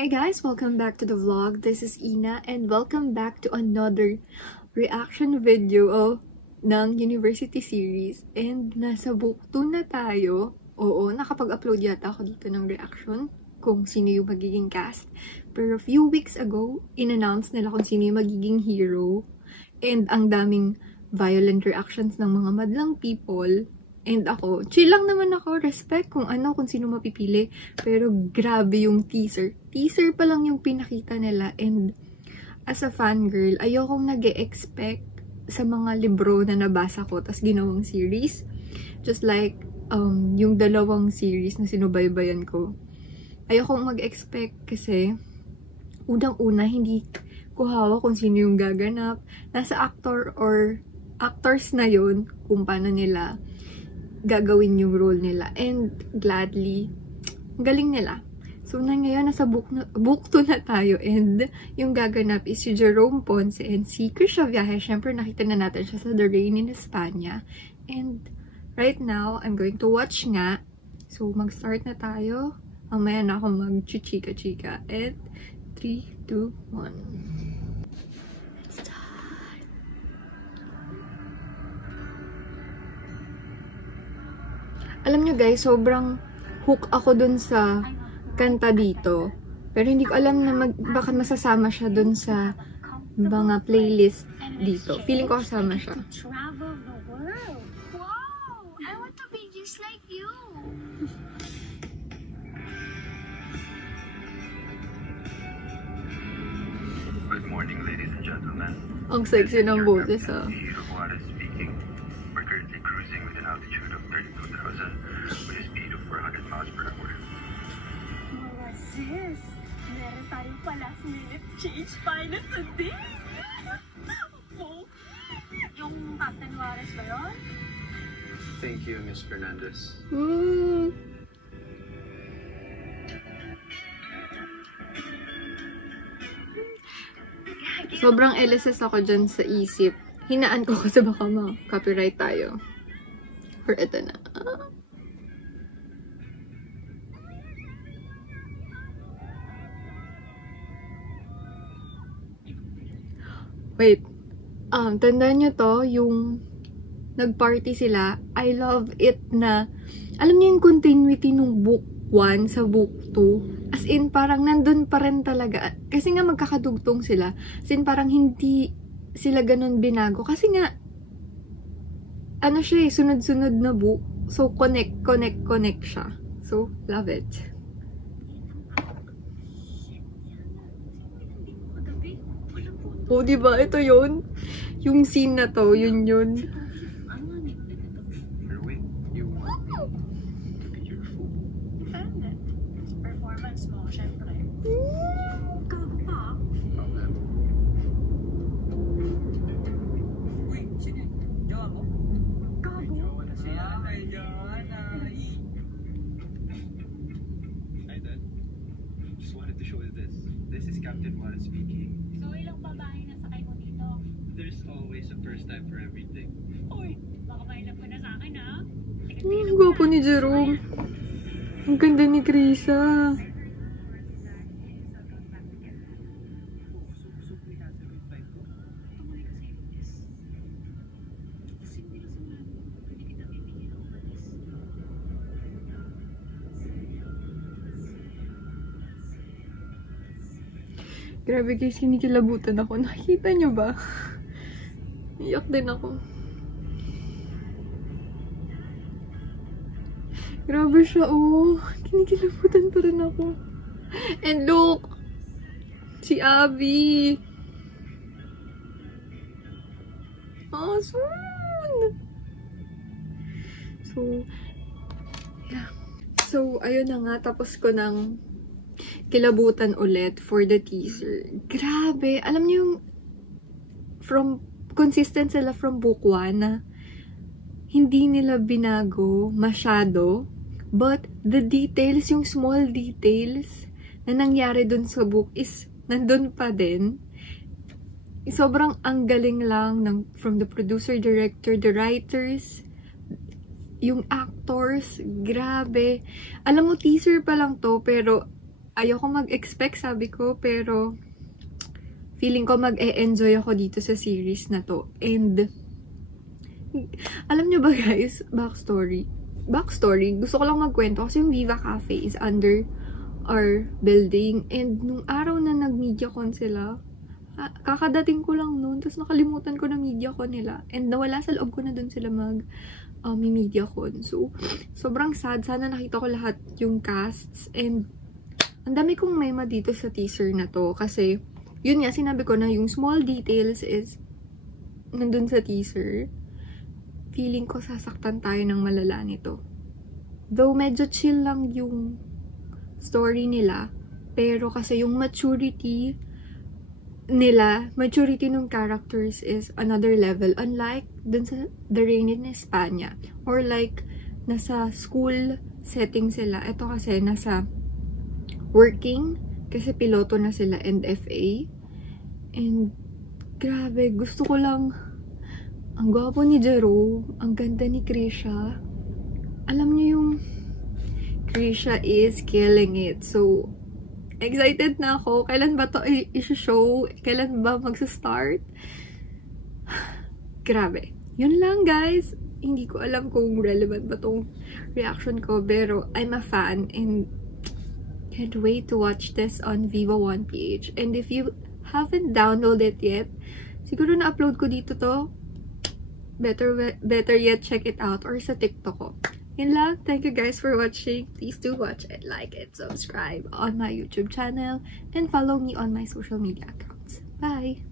Hi guys! Welcome back to the vlog. This is Ina and welcome back to another reaction video ng University series. And nasa book 2 na tayo. Oo, nakapag-upload yata ako dito ng reaction kung sino yung magiging cast. Pero a few weeks ago, in-announce nila kung sino yung magiging hero. And ang daming violent reactions ng mga madlang people. And ako, chill lang naman ako, respect kung sino mapipili. Pero grabe yung teaser. Teaser pa lang yung pinakita nila. And as a fangirl, ayokong nag-e-expect sa mga libro na nabasa ko tas ginawang series. Just like yung dalawang series na sinubaybayan ko. Ayokong mag-expect kasi unang-una hindi ko hawak kung sino yung gaganap. Nasa actor or actors na yun kung paano nila gagawin yung role nila. And gladly, galing nila. So, ngayon, nasa book 2 na tayo. And yung gaganap is si Jerome Ponce and si Krisha Viaje. Siyempre, nakita na natin siya sa The Rain in España. And right now, I'm going to watch nga. So, mag-start na tayo. Mamaya na ako mag-chika-chika. And 3, 2, 1. Alam nyo guys, sobrang hook ako dun sa kanta dito. Pero hindi ko alam na baka masasama siya dun sa mga playlist dito. Feeling ko kasama siya. Travel the world. Wow! I want to be just like you. Good morning, ladies and gentlemen. Ang sexy ng boses ah. Speaking. We're currently cruising with an altitude of 32,000 with a speed of 400 miles per hour. Mga sis, meron tayong last minute change pilot today. Oh, yung Captain Juarez ba yun? Thank you, Miss Fernandez. Sobrang LSS ako dyan sa isip. Hinaan ko kasi baka ma-copyright tayo. Or eto na. Wait. Tandaan nyo to, yung nag-party sila. I love it na, alam nyo yung continuity nung book 1 sa book 2. As in, parang nandun pa rin talaga. Kasi nga magkakadugtong sila. As in, parang hindi sila ganun binago. Kasi nga, siya sunod-sunod na book. So, connect siya. So, love it. Oh, diba? Ito yun. Yung scene na to, yun. Performance mo, syempre. Gago pa. Uy, sige. Jowa mo? Gago. Jowa na siya. Ay, Joanna. Hi, Dad. Just wanted to show you this. This is Captain Juarez speaking. So, ilang babae na sakay mo dito? There's always a first time for everything. Uy, baka mailap ka na sa akin, ha? Ang gwapo ni Jerome. Ang ganda ni Krisa. Grabe guys, kinikilabutan ako. Nakikita nyo ba? Iyak din ako. Grabe siya, oh. Kinikilabutan pa rin ako. And look! Si Abby! Oh, soon! So, yeah. So, ayun na nga. Tapos ko ng kilabutan ulit for the teaser. Grabe! Alam niyo yung consistent sila from book 1 na hindi nila binago masyado. But the details, yung small details na nangyari dun sa book is nandun pa din. Sobrang ang galing lang from the producer, director, the writers, yung actors, grabe. Alam mo, teaser pa lang to, pero ayoko mag-expect, sabi ko, pero feeling ko mag-e-enjoy ako dito sa series na to. And alam nyo ba guys, backstory, gusto ko lang magkwento kasi yung Viva Cafe is under our building. And nung araw na nag-mediacon sila, kakadating ko lang noon, tapos nakalimutan ko na mediacon nila. And nawala sa loob ko na dun sila mediacon. So, sobrang sad. Sana nakita ko lahat yung casts. And ang dami kong mema dito sa teaser na to. Kasi, yun nga, sinabi ko na yung small details is nandun sa teaser. Feeling ko sasaktan tayo ng malala nito. Though medyo chill lang yung story nila, pero kasi yung maturity ng characters is another level. Unlike dun sa The Rain in España, or like nasa school setting sila. Ito kasi nasa working, kasi piloto na sila and FA. And grabe, gusto ko lang. Ang gwapo ni Jerome, ang ganda ni Krisha. Alam niyo yung Krisha is killing it. So, excited na ako. Kailan ba to i-show? Kailan ba magsa-start? Grabe. Yun lang guys. Hindi ko alam kung relevant ba tong reaction ko. Pero I'm a fan and can't wait to watch this on Viva 1PH. And if you haven't downloaded it yet, siguro na-upload ko dito to. Better yet, check it out or sa TikTok ko. Yun lang. Thank you guys for watching. Please do watch it, like it, subscribe on my YouTube channel, and follow me on my social media accounts. Bye!